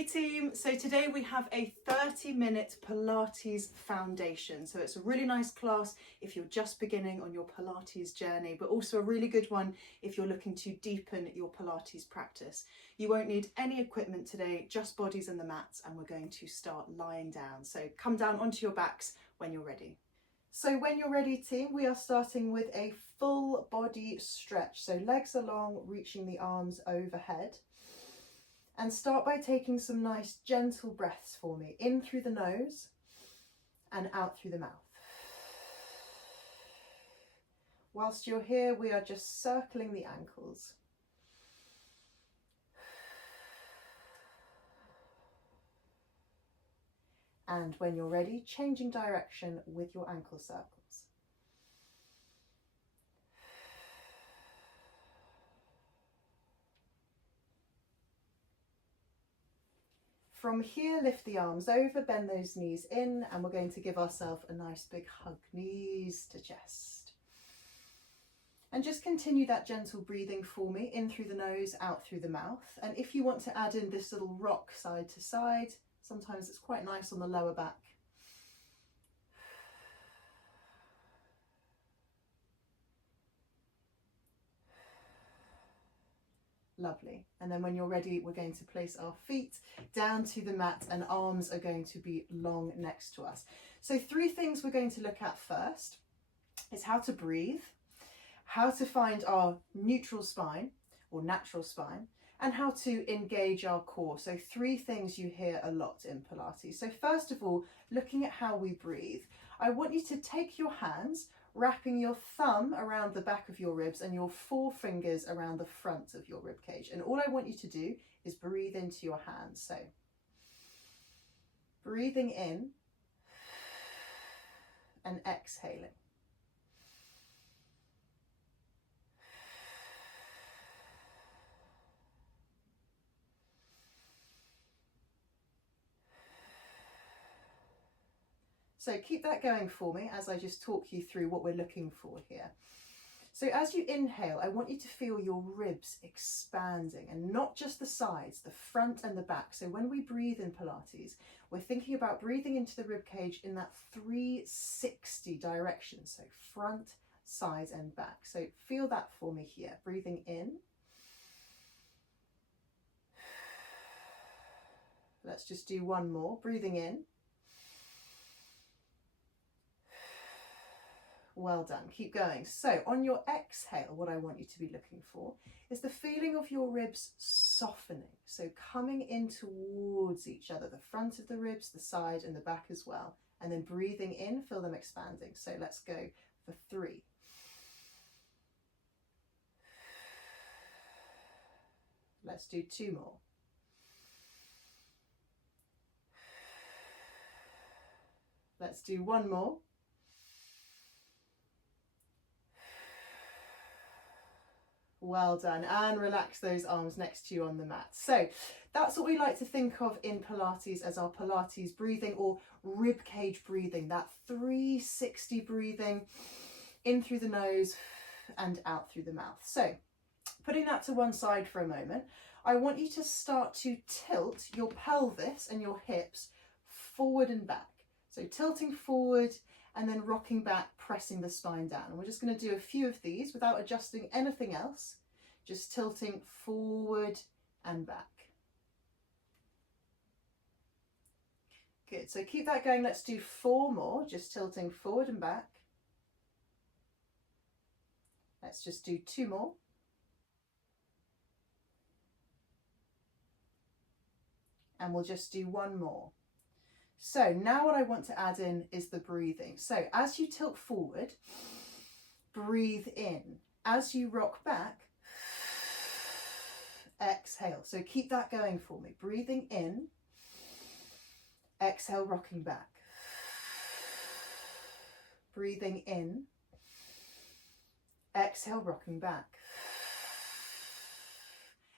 Hey team, so today we have a 30-minute Pilates Foundation. So it's a really nice class if you're just beginning on your Pilates journey, but also a really good one if you're looking to deepen your Pilates practice. You won't need any equipment today, just bodies and the mats, and we're going to start lying down. So come down onto your backs when you're ready. So when you're ready team, we are starting with a full body stretch. So legs are long, reaching the arms overhead. And start by taking some nice gentle breaths for me, in through the nose and out through the mouth. Whilst you're here, we are just circling the ankles. And when you're ready, changing direction with your ankle circles. From here, lift the arms over, bend those knees in, and we're going to give ourselves a nice big hug, knees to chest. And just continue that gentle breathing for me, in through the nose, out through the mouth. And if you want to add in this little rock side to side, sometimes it's quite nice on the lower back. Lovely. And then when you're ready, we're going to place our feet down to the mat and arms are going to be long next to us. So 3 things we're going to look at first is how to breathe, how to find our neutral spine or natural spine, and how to engage our core. So 3 things you hear a lot in Pilates. So first of all, looking at how we breathe, I want you to take your hands, wrapping your thumb around the back of your ribs and your 4 fingers around the front of your rib cage. And all I want you to do is breathe into your hands. So breathing in and exhaling. So keep that going for me as I just talk you through what we're looking for here. So as you inhale, I want you to feel your ribs expanding, and not just the sides, the front and the back. So when we breathe in Pilates, we're thinking about breathing into the rib cage in that 360 direction. So front, sides and back. So feel that for me here. Breathing in. Let's just do one more. Breathing in. Well done, keep going. So on your exhale, what I want you to be looking for is the feeling of your ribs softening. So coming in towards each other, the front of the ribs, the side and the back as well. And then breathing in, feel them expanding. So let's go for 3. Let's do 2 more. Let's do 1 more. Well done, and relax those arms next to you on the mat. So that's what we like to think of in Pilates as our Pilates breathing, or rib cage breathing, that 360 breathing in through the nose and out through the mouth. So putting that to one side for a moment, I want you to start to tilt your pelvis and your hips forward and back. So tilting forward and then rocking back, pressing the spine down. And we're just going to do a few of these without adjusting anything else, just tilting forward and back. Good, so keep that going. Let's do 4 more, just tilting forward and back. Let's just do 2 more. And we'll just do 1 more. So now what I want to add in is the breathing. So as you tilt forward, breathe in. As you rock back, exhale. So keep that going for me. Breathing in, exhale, rocking back. Breathing in, exhale, rocking back.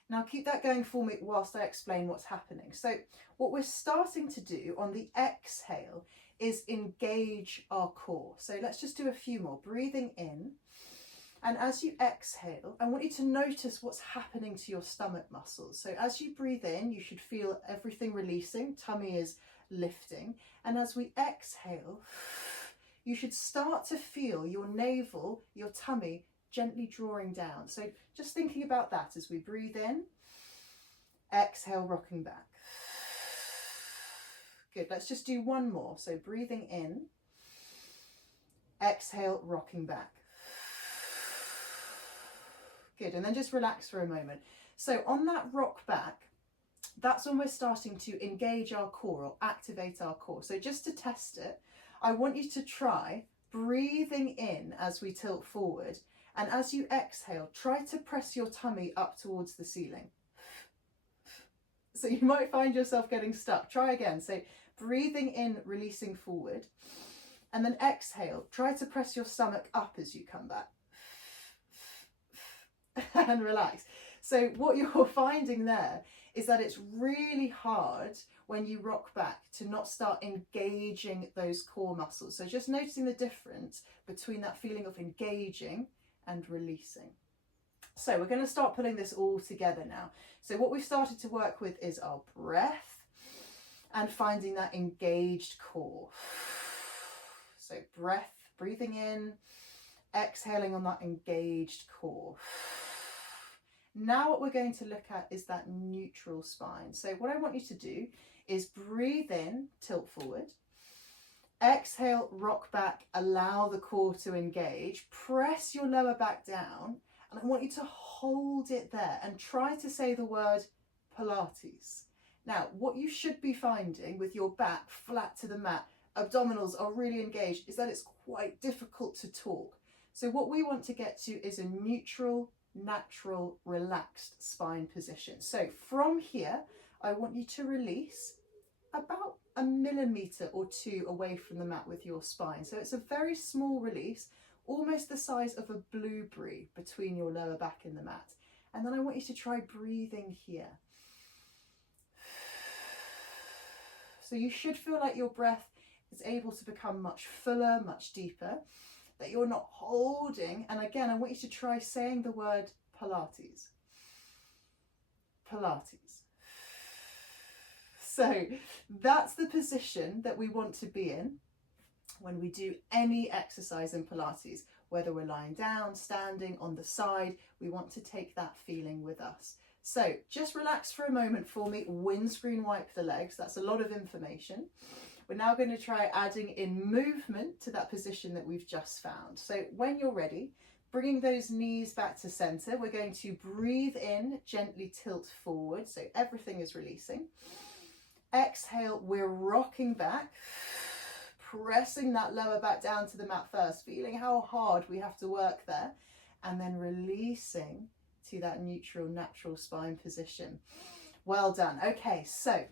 Now keep that going for me whilst I explain what's happening. So what we're starting to do on the exhale is engage our core. So let's just do a few more. Breathing in, And as you exhale, I want you to notice what's happening to your stomach muscles. So as you breathe in, you should feel everything releasing, tummy is lifting. And as we exhale, you should start to feel your navel, your tummy gently drawing down. So just thinking about that as we breathe in, exhale, rocking back. Good, let's just do one more. So breathing in, exhale, rocking back. Good, and then just relax for a moment. So on that rock back, that's when we're starting to engage our core or activate our core. So just to test it, I want you to try breathing in as we tilt forward, and as you exhale, try to press your tummy up towards the ceiling. So you might find yourself getting stuck. Try again. So breathing in, releasing forward, and then exhale, try to press your stomach up as you come back. And relax. So what you're finding there is that it's really hard when you rock back to not start engaging those core muscles. So just noticing the difference between that feeling of engaging and releasing. So we're going to start putting this all together now. So what we've started to work with is our breath and finding that engaged core. So breath, breathing in, exhaling on that engaged core. Now what we're going to look at is that neutral spine. So what I want you to do is breathe in, tilt forward. Exhale, rock back, allow the core to engage. Press your lower back down, and I want you to hold it there and try to say the word Pilates. Now, what you should be finding with your back flat to the mat, abdominals are really engaged, is that it's quite difficult to talk. So what we want to get to is a neutral, natural, relaxed spine position. So from here, I want you to release about 1 millimeter or 2 away from the mat with your spine. So it's a very small release, almost the size of a blueberry between your lower back and the mat. And then I want you to try breathing here. So you should feel like your breath is able to become much fuller, much deeper, that you're not holding. And again, I want you to try saying the word Pilates. Pilates. So that's the position that we want to be in when we do any exercise in Pilates, whether we're lying down, standing, on the side, we want to take that feeling with us. So just relax for a moment for me, windscreen wipe the legs, that's a lot of information. We're now going to try adding in movement to that position that we've just found. So when you're ready, bringing those knees back to center, we're going to breathe in, gently tilt forward, so everything is releasing. Exhale, we're rocking back, pressing that lower back down to the mat first, feeling how hard we have to work there, and then releasing to that neutral, natural spine position. Well done. Okay, so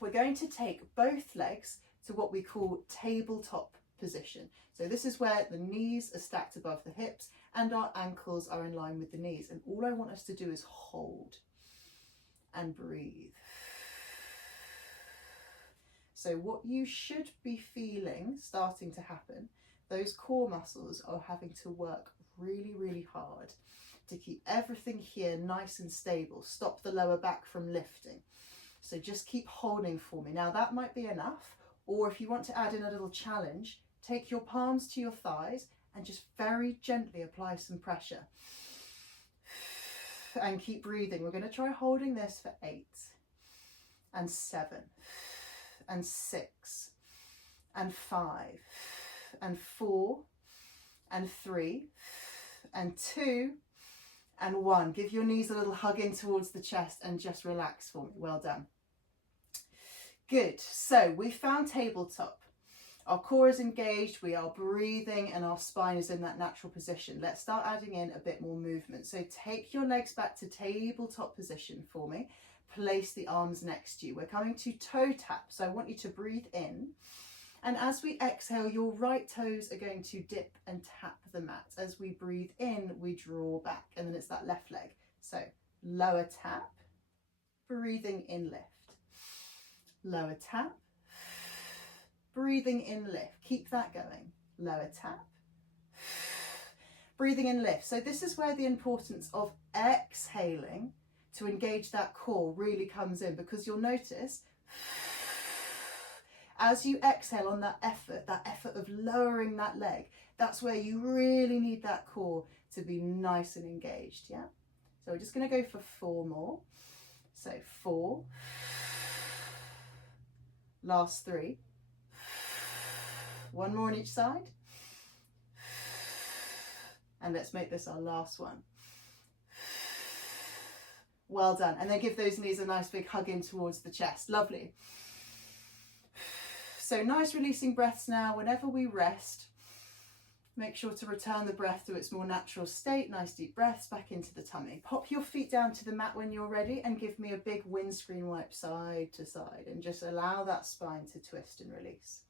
we're going to take both legs to what we call tabletop position. So this is where the knees are stacked above the hips and our ankles are in line with the knees. And all I want us to do is hold and breathe. So what you should be feeling starting to happen, those core muscles are having to work really, really hard to keep everything here nice and stable, stop the lower back from lifting. So just keep holding for me. Now that might be enough, or if you want to add in a little challenge, take your palms to your thighs and just very gently apply some pressure. And keep breathing. We're going to try holding this for 8 and 7 and 6 and 5 and 4 and 3 and 2 and 1. Give your knees a little hug in towards the chest and just relax for me. Well done. Good. So we found tabletop. Our core is engaged, we are breathing, and our spine is in that natural position. Let's start adding in a bit more movement. So take your legs back to tabletop position for me. Place the arms next to you. We're coming to toe tap. So I want you to breathe in. And as we exhale, your right toes are going to dip and tap the mat. As we breathe in, we draw back. And then it's that left leg. So lower tap, breathing in, lift. Lower tap, breathing in, lift. Keep that going. Lower tap, Breathing in, lift. So this is where the importance of exhaling to engage that core really comes in, because you'll notice as you exhale on that effort of lowering that leg, that's where you really need that core to be nice and engaged, yeah? So we're just going to go for 4 more. So 4, last 3, 1 more on each side, and let's make this our last one. Well done. And then give those knees a nice big hug in towards the chest. Lovely. So nice releasing breaths now. Whenever we rest, make sure to return the breath to its more natural state. Nice deep breaths back into the tummy. Pop your feet down to the mat when you're ready and give me a big windscreen wipe side to side, and just allow that spine to twist and release.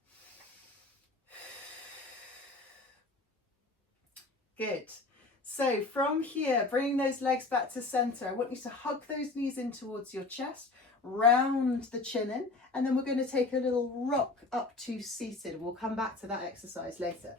Good. So from here, bringing those legs back to center, I want you to hug those knees in towards your chest, round the chin in, and then we're going to take a little rock up to seated. We'll come back to that exercise later.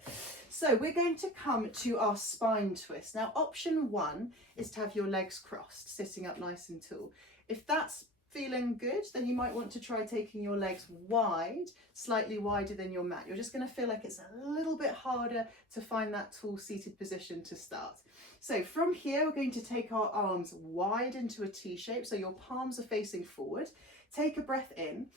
So we're going to come to our spine twist. Now, option 1 is to have your legs crossed, sitting up nice and tall. If that's feeling good, then you might want to try taking your legs wide, slightly wider than your mat. You're just going to feel like it's a little bit harder to find that tall seated position to start. So from here, we're going to take our arms wide into a T shape, so your palms are facing forward. Take a breath in,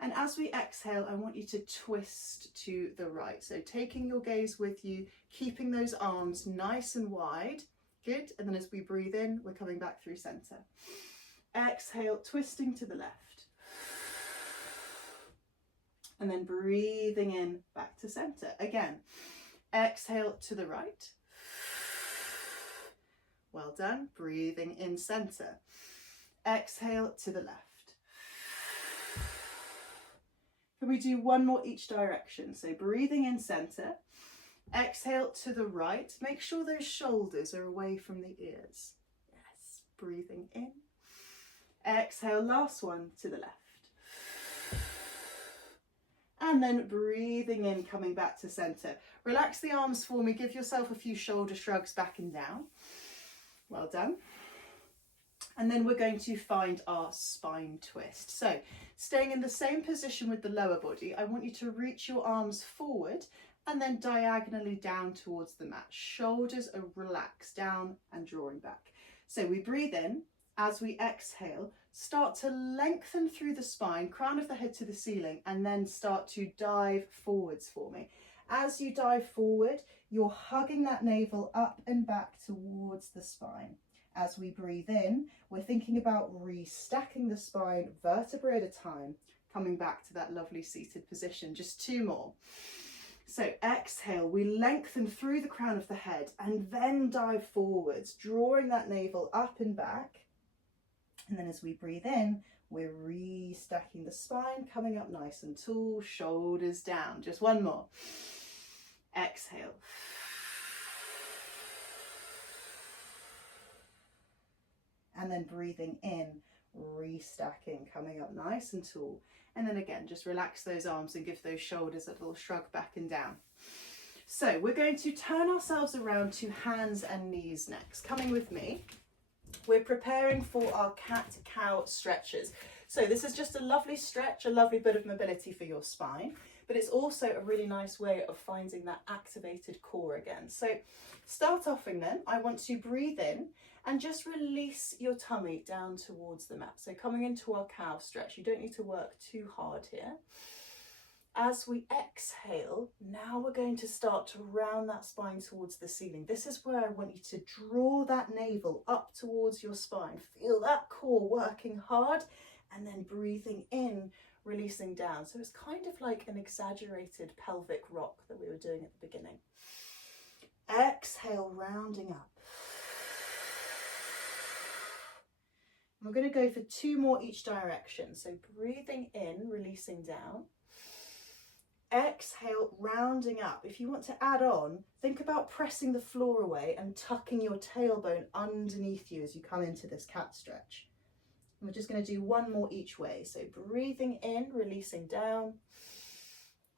and as we exhale, I want you to twist to the right. So taking your gaze with you, keeping those arms nice and wide. Good. And then as we breathe in, we're coming back through center. Exhale, twisting to the left. And then breathing in, back to center. Again, exhale to the right. Well done. Breathing in center. Exhale to the left. Can we do 1 more each direction? So breathing in center. Exhale to the right. Make sure those shoulders are away from the ears. Yes. Breathing in. Exhale, last one to the left. And then breathing in, coming back to center. Relax the arms for me. Give yourself a few shoulder shrugs back and down. Well done. And then we're going to find our spine twist. So staying in the same position with the lower body, I want you to reach your arms forward and then diagonally down towards the mat. Shoulders are relaxed, down and drawing back. So we breathe in. As we exhale, start to lengthen through the spine, crown of the head to the ceiling, and then start to dive forwards for me. As you dive forward, you're hugging that navel up and back towards the spine. As we breathe in, we're thinking about restacking the spine vertebra at a time, coming back to that lovely seated position. Just 2 more. So exhale, we lengthen through the crown of the head and then dive forwards, drawing that navel up and back. And then as we breathe in, we're restacking the spine, coming up nice and tall, shoulders down. Just 1 more. Exhale. And then breathing in, restacking, coming up nice and tall. And then again, just relax those arms and give those shoulders a little shrug back and down. So we're going to turn ourselves around to hands and knees next. Coming with me. We're preparing for our cat-cow stretches. So this is just a lovely stretch, a lovely bit of mobility for your spine, but it's also a really nice way of finding that activated core again. So start off and then I want to breathe in and just release your tummy down towards the mat. So coming into our cow stretch, you don't need to work too hard here. As we exhale, now we're going to start to round that spine towards the ceiling. This is where I want you to draw that navel up towards your spine. Feel that core working hard and then breathing in, releasing down. So it's kind of like an exaggerated pelvic rock that we were doing at the beginning. Exhale, rounding up. We're going to go for 2 more each direction. So breathing in, releasing down. Exhale, rounding up. If you want to add on, think about pressing the floor away and tucking your tailbone underneath you as you come into this cat stretch. And we're just going to do 1 more each way. So breathing in, releasing down.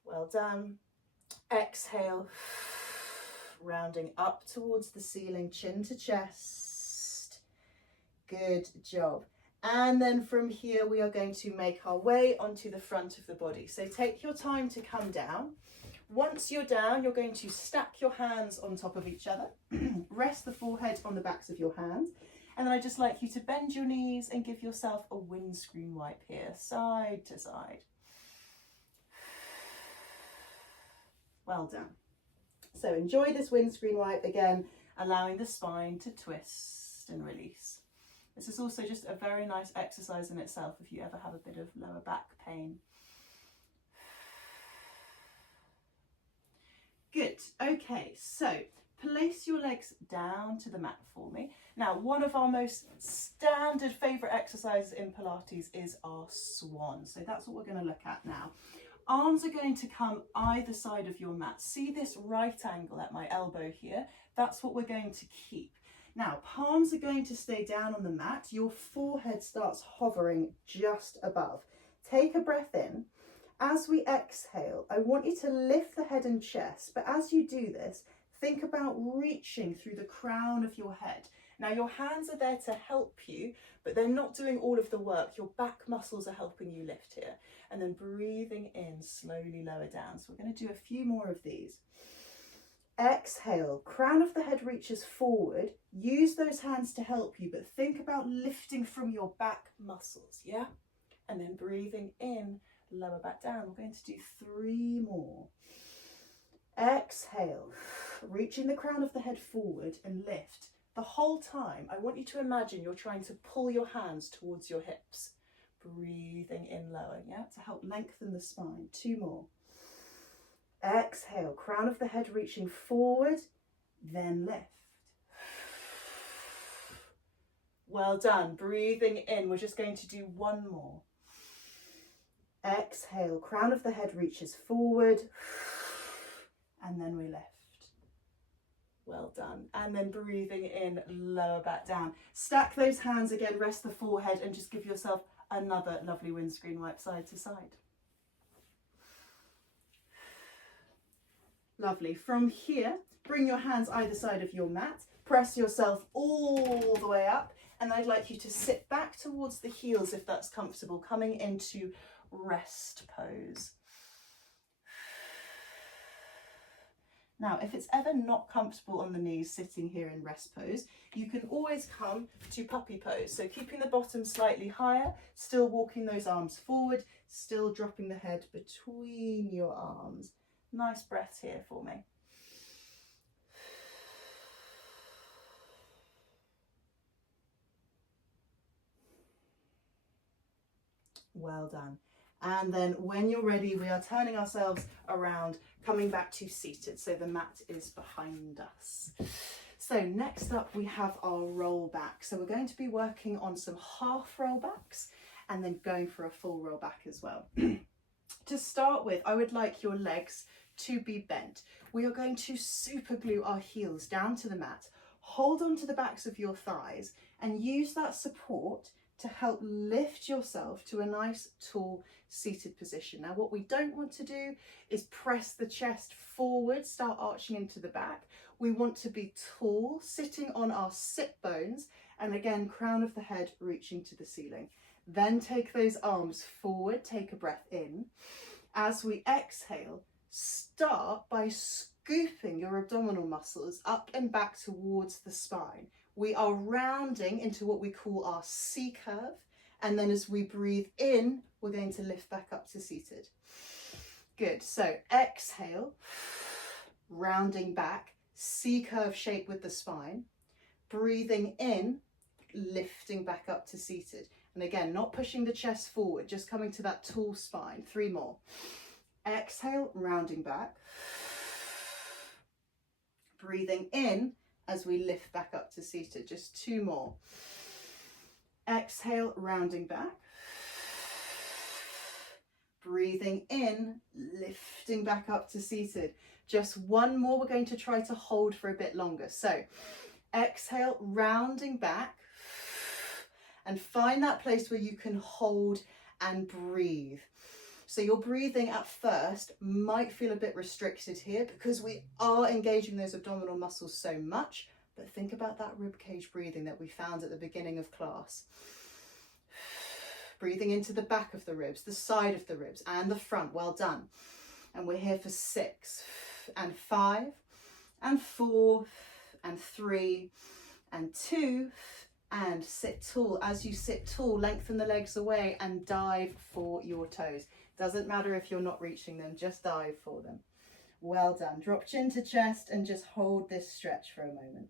Well done. Exhale. Rounding up towards the ceiling, chin to chest. Good job. And then from here, we are going to make our way onto the front of the body. So take your time to come down. Once you're down, you're going to stack your hands on top of each other. Rest the forehead on the backs of your hands. And then I'd just like you to bend your knees and give yourself a windscreen wipe here, side to side. Well done. So enjoy this windscreen wipe, again, allowing the spine to twist and release. This is also just a very nice exercise in itself if you ever have a bit of lower back pain. Good. Okay, so place your legs down to the mat for me. Now, one of our most standard favourite exercises in Pilates is our swan. So that's what we're going to look at now. Arms are going to come either side of your mat. See this right angle at my elbow here? That's what we're going to keep. Now, palms are going to stay down on the mat. Your forehead starts hovering just above. Take a breath in. As we exhale, I want you to lift the head and chest, but as you do this, think about reaching through the crown of your head. Now, your hands are there to help you, but they're not doing all of the work. Your back muscles are helping you lift here. And then breathing in, slowly lower down. So we're going to do a few more of these. Exhale, crown of the head reaches forward. Use those hands to help you, but think about lifting from your back muscles, yeah? And then breathing in, lower back down. We're going to do 3 more. Exhale, reaching the crown of the head forward and lift. The whole time, I want you to imagine you're trying to pull your hands towards your hips. Breathing in lower, yeah, to help lengthen the spine. 2 more. Exhale, crown of the head reaching forward, then lift. Well done. Breathing in, we're just going to do 1 more. Exhale, crown of the head reaches forward, and then we lift. Well done. And then breathing in, lower back down. Stack those hands again, rest the forehead, and just give yourself another lovely windscreen wipe side to side. Lovely. From here, bring your hands either side of your mat, press yourself all the way up, and I'd like you to sit back towards the heels if that's comfortable, coming into rest pose. Now, if it's ever not comfortable on the knees sitting here in rest pose, you can always come to puppy pose. So keeping the bottom slightly higher, still walking those arms forward, still dropping the head between your arms. Nice breath here for me. Well done. And then when you're ready, we are turning ourselves around, coming back to seated. So the mat is behind us. So next up, we have our roll back. So we're going to be working on some half roll backs and then going for a full roll back as well. To start with, I would like your legs to be bent. We are going to super glue our heels down to the mat, hold on to the backs of your thighs and use that support to help lift yourself to a nice tall seated position. Now what we don't want to do is press the chest forward, start arching into the back. We want to be tall, sitting on our sit bones, and again, crown of the head reaching to the ceiling. Then take those arms forward, take a breath in. As we exhale, start by scooping your abdominal muscles up and back towards the spine. We are rounding into what we call our C curve. And then as we breathe in, we're going to lift back up to seated. Good. So exhale, rounding back, C curve shape with the spine. Breathing in, lifting back up to seated. And again, not pushing the chest forward, just coming to that tall spine. 3 more. Exhale, rounding back. Breathing in as we lift back up to seated. Just 2 more. Exhale, rounding back. Breathing in, lifting back up to seated. Just 1 more. We're going to try to hold for a bit longer. So exhale, rounding back. And find that place where you can hold and breathe. So your breathing at first might feel a bit restricted here because we are engaging those abdominal muscles so much, but think about that rib cage breathing that we found at the beginning of class. Breathing into the back of the ribs, the side of the ribs, and the front. Well done. And we're here for 6 and 5 and 4 and 3 and 2 and sit tall. As you sit tall, lengthen the legs away and dive for your toes. Doesn't matter if you're not reaching them, just dive for them. Well done. Drop chin to chest and just hold this stretch for a moment.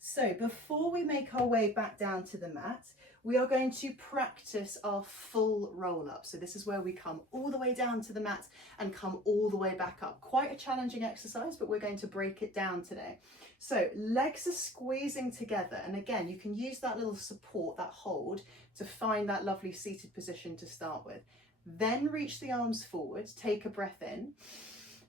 So before we make our way back down to the mat, we are going to practice our full roll up. So this is where we come all the way down to the mat and come all the way back up. Quite a challenging exercise, but we're going to break it down today. So legs are squeezing together. And again, you can use that little support, that hold, to find that lovely seated position to start with. Then reach the arms forward, take a breath in.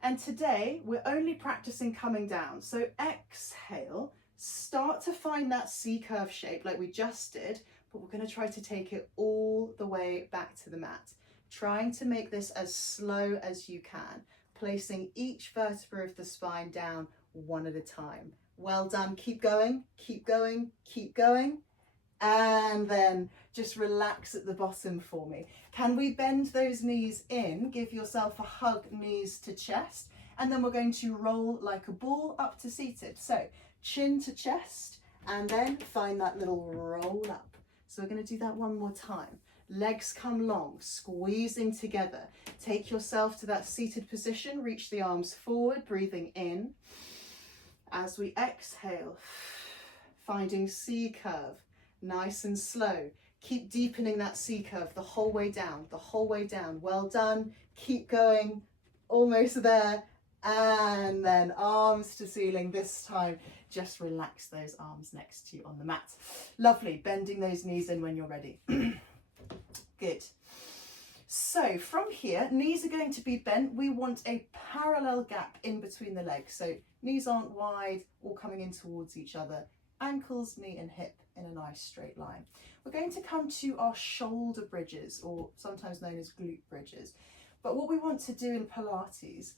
And today we're only practicing coming down. So exhale, start to find that C-curve shape like we just did, but we're going to try to take it all the way back to the mat. Trying to make this as slow as you can, placing each vertebra of the spine down one at a time. Well done. Keep going, keep going, keep going. And then just relax at the bottom for me. Can we bend those knees in? Give yourself a hug, knees to chest. And then we're going to roll like a ball up to seated. So chin to chest, and then find that little roll up. So we're going to do that one more time. Legs come long, squeezing together. Take yourself to that seated position. Reach the arms forward, breathing in. As we exhale, finding C-curve, nice and slow. Keep deepening that C-curve the whole way down, the whole way down. Well done. Keep going. Almost there. And then arms to ceiling. This time, just relax those arms next to you on the mat. Lovely. Bending those knees in when you're ready. Good. So from here, knees are going to be bent. We want a parallel gap in between the legs. So knees aren't wide, all coming in towards each other. Ankles, knee and hip in a nice straight line. We're going to come to our shoulder bridges, or sometimes known as glute bridges. But what we want to do in Pilates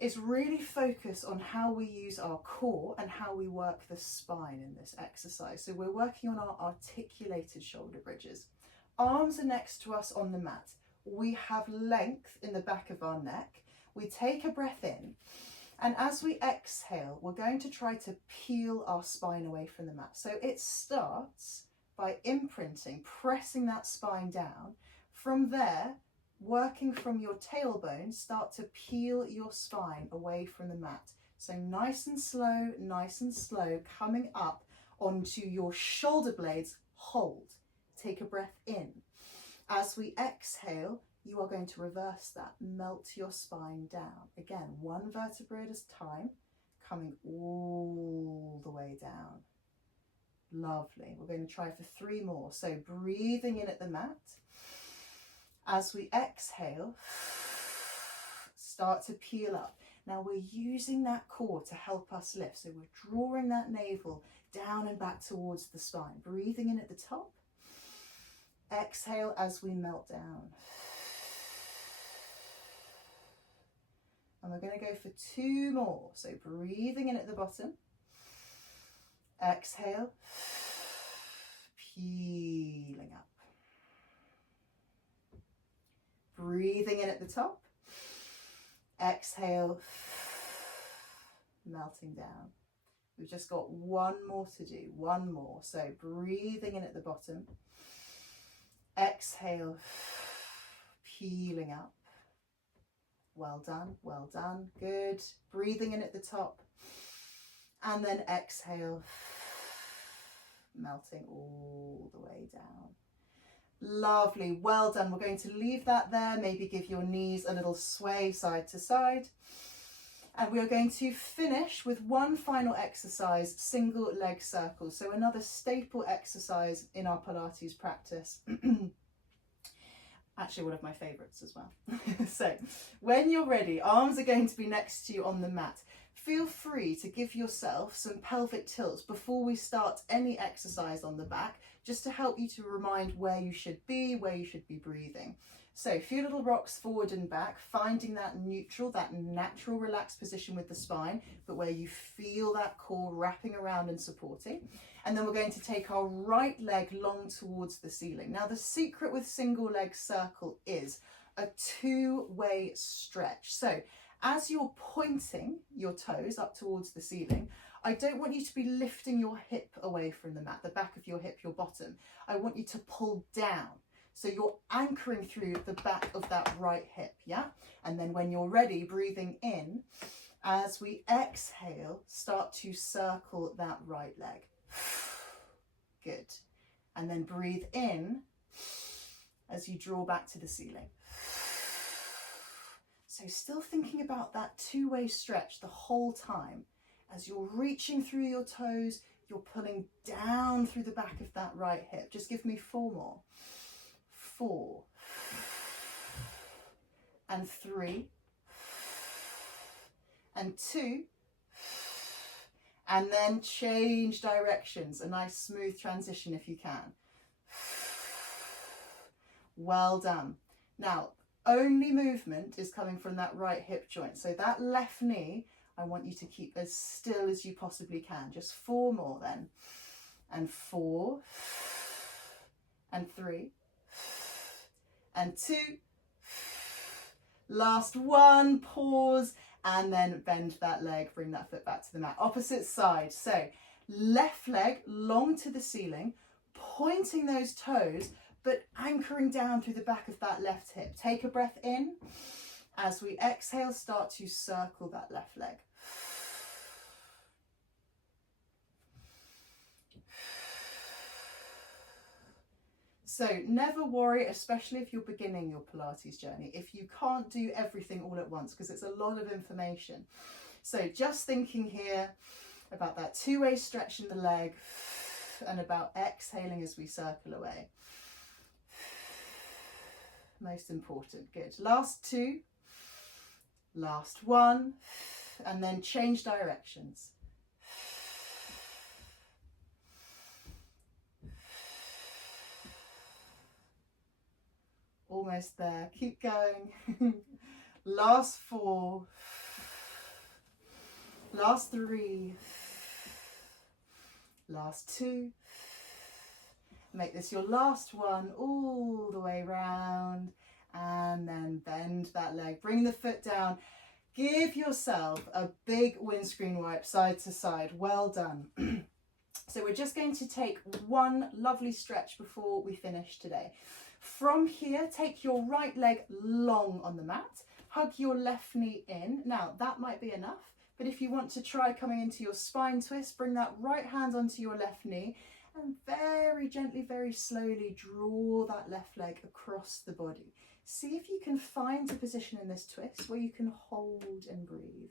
is really focus on how we use our core and how we work the spine in this exercise. So we're working on our articulated shoulder bridges. Arms are next to us on the mat. We have length in the back of our neck. We take a breath in, and as we exhale, we're going to try to peel our spine away from the mat. So it starts by imprinting, pressing that spine down. From there, working from your tailbone, start to peel your spine away from the mat. So nice and slow, coming up onto your shoulder blades. Hold. Take a breath in. As we exhale, you are going to reverse that. Melt your spine down. Again, one vertebra at a time, coming all the way down. Lovely. We're going to try for 3 more. So breathing in at the mat. As we exhale, start to peel up. Now we're using that core to help us lift. So we're drawing that navel down and back towards the spine. Breathing in at the top. Exhale as we melt down. And we're going to go for 2 more. So breathing in at the bottom. Exhale. Peeling up. Breathing in at the top. Exhale. Melting down. We've just got 1 more to do. 1 more. So breathing in at the bottom. Exhale. Peeling up. Well done, well done. Good. Breathing in at the top. And then exhale. Melting all the way down. Lovely, well done. We're going to leave that there. Maybe give your knees a little sway side to side. And we are going to finish with one final exercise, single leg circles. So another staple exercise in our Pilates practice. Actually, one of my favorites as well. So when you're ready, arms are going to be next to you on the mat. Feel free to give yourself some pelvic tilts before we start any exercise on the back, just to help you to remind where you should be breathing. So a few little rocks forward and back, finding that neutral, that natural relaxed position with the spine, but where you feel that core wrapping around and supporting. And then we're going to take our right leg long towards the ceiling. Now the secret with single leg circle is a two-way stretch. So as you're pointing your toes up towards the ceiling, I don't want you to be lifting your hip away from the mat, the back of your hip, your bottom. I want you to pull down. So you're anchoring through the back of that right hip, yeah? And then when you're ready, breathing in, as we exhale, start to circle that right leg. Good. And then breathe in as you draw back to the ceiling. So still thinking about that two-way stretch the whole time. As you're reaching through your toes, you're pulling down through the back of that right hip. Just give me 4 more. 4 and 3 and 2, and then change directions. A nice smooth transition if you can. Well done. Now, only movement is coming from that right hip joint. So that left knee, I want you to keep as still as you possibly can. Just 4 more then. And 4 and 3 and 2. Last 1, pause, and then bend that leg, bring that foot back to the mat. Opposite side. So left leg long to the ceiling, pointing those toes, but anchoring down through the back of that left hip. Take a breath in. As we exhale, start to circle that left leg. So never worry, especially if you're beginning your Pilates journey, if you can't do everything all at once, because it's a lot of information. So just thinking here about that two-way stretch in the leg and about exhaling as we circle away. Most important. Good. Last 2, last 1, and then change directions. Almost there. Keep going. Last 4, last 3, last 2. Make this your last one all the way round, and then bend that leg. Bring the foot down. Give yourself a big windscreen wipe side to side. Well done. So we're just going to take one lovely stretch before we finish today. From here, take your right leg long on the mat. Hug your left knee in. Now, that might be enough, but if you want to try coming into your spine twist, bring that right hand onto your left knee and very gently, very slowly draw that left leg across the body. See if you can find a position in this twist where you can hold and breathe.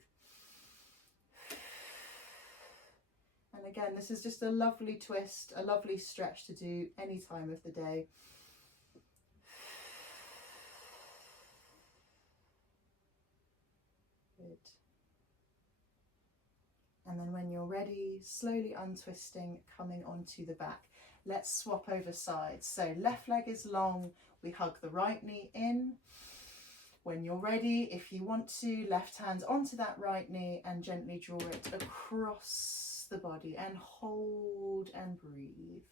And again, this is just a lovely twist, a lovely stretch to do any time of the day. Good. And then when you're ready, slowly untwisting, coming onto the back. Let's swap over sides. So left leg is long, we hug the right knee in. When you're ready, if you want to, left hand onto that right knee and gently draw it across the body and hold and breathe.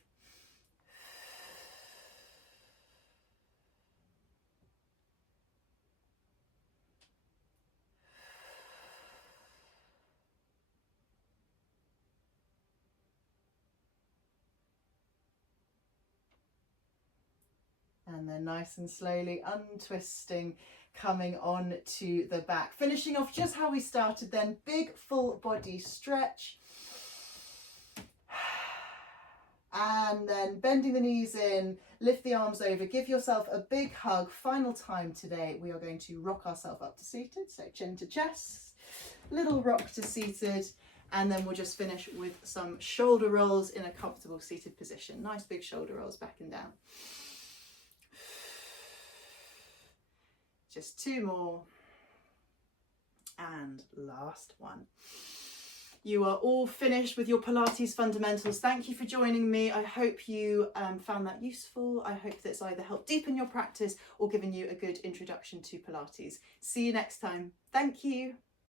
And then nice and slowly untwisting, coming on to the back. Finishing off just how we started then, big full body stretch. And then bending the knees in, lift the arms over, give yourself a big hug. Final time today, we are going to rock ourselves up to seated. So chin to chest, little rock to seated. And then we'll just finish with some shoulder rolls in a comfortable seated position. Nice big shoulder rolls back and down. Just 2 more, and last one. You are all finished with your Pilates fundamentals. Thank you for joining me. I hope you found that useful. I hope that's either helped deepen your practice or given you a good introduction to Pilates. See you next time. Thank you.